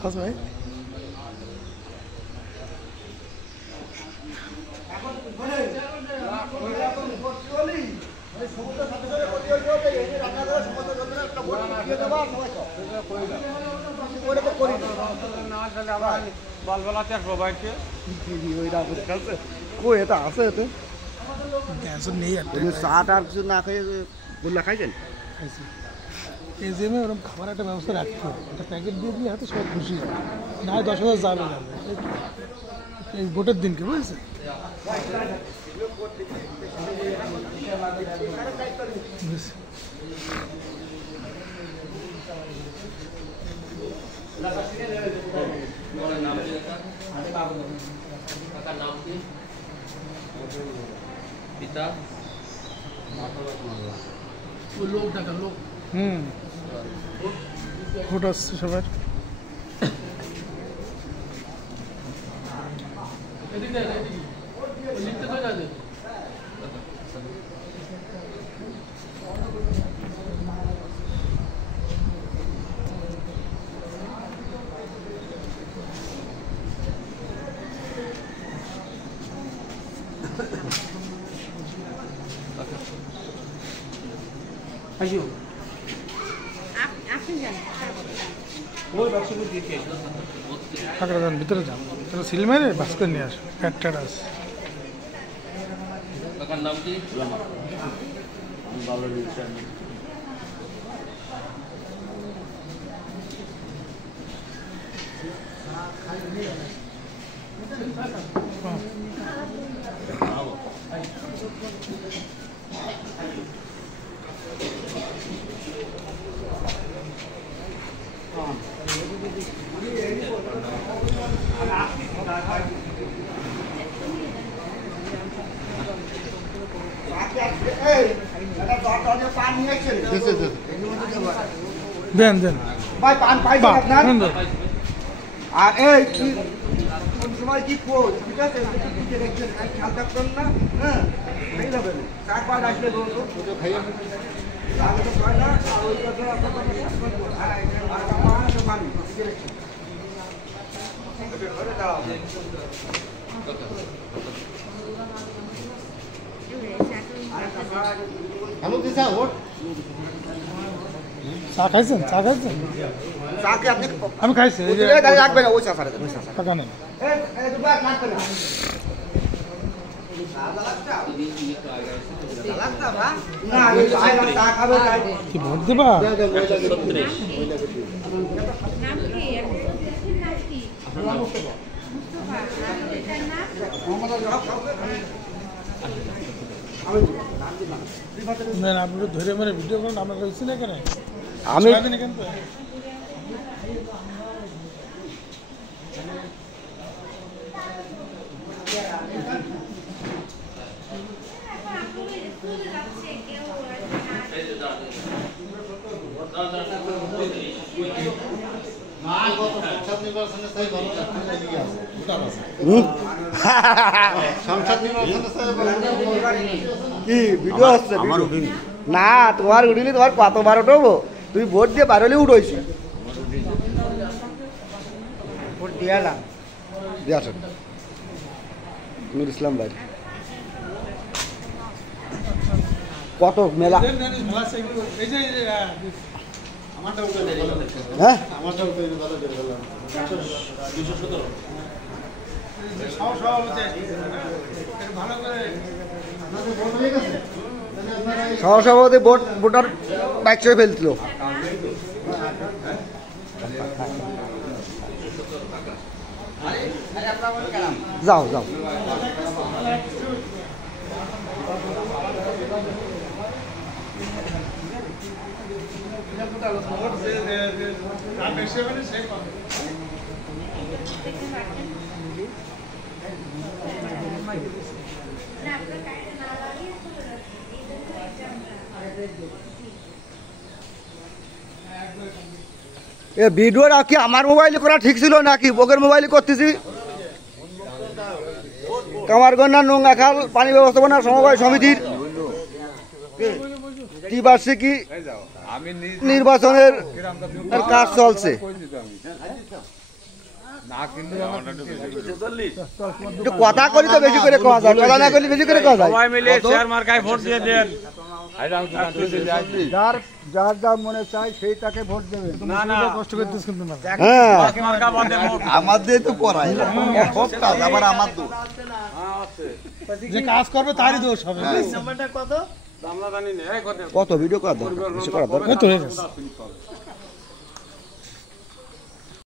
খাস ভাই এই যে ওরকম খাবার একটা ব্যবস্থা রাখতো একটা প্যাকেট দিয়ে দিলে হয়তো সব খুশি না হয় 10,000 যাবে এই ভোটের দিনকে বুঝেছে ভোট আসছে সবার আইও ফাঁকড়া যান ভিতরে যান তাহলে সিল মেরে বাস করে নিয়ে আসো প্যাট ট্যাট আছে নাম কি দেন দেন ভাই পান পাইছেন আপনার আর এই কি কোন সময় কি খোঁজ ঠিক আছে দিতে দেখছেন আর খেয়াল থাকতেন না হ্যাঁ এই যাবেন 4-5 আসলে বলতো খাইয়া আগে তো হয় না আর ওই কথা আপনার আর আমার তো পানি দিতে দেখছেন ঘরে দাও হ্যালো দিশা ওট চা খাইছেন চা খাইছেন চা কি আপনি আমি খাইছি এই যে রাখবেন ওই চা সারা ওই চা টাকা নেই এই দুবার লাগবে না কি ভোট দেবা আপনি ধরে মেরে ভিডিও করেন আমরা রয়েছি না এখানে আমি কি ভিডিও আসছে না তোমার উঠিনি তোমার কতবার উঠবো তুমি ভোট দিয়ে বারোলে উঠোইছি ভোট দিয়ে আসেন নুর ইসলাম ভাই কত মেলা হ্যাঁ সহসভাপতি ভোটার বাইক ছবি ফেলছিল। যাও যাও এ ভিডিওটা কি আমার মোবাইলে করা ঠিক ছিল নাকি ওকের মোবাইলে করতেছি? কামারগঞ্জা নোংাখাল পানি ব্যবস্থাপনা সমবায় সমিতির ত্রিবার্ষিকী নির্বাচনের কাজ চলছে। একটু কথা করি তো বেশি করে কথা যায়, কথা না করলে বেশি করে কথা যায়। যার যার যা মনে চায় সেই তাকে ভোট দেবে। কষ্ট করতেছ কিন্তু না। হ্যাঁ আমাদের তো করাই সব কাজ আবার আমার তো যে কাজ করবে তারই দোষ হবে। কত ভিডিও করা দরকার, বেশি করা দরকার। এই তো হয়ে গেছে।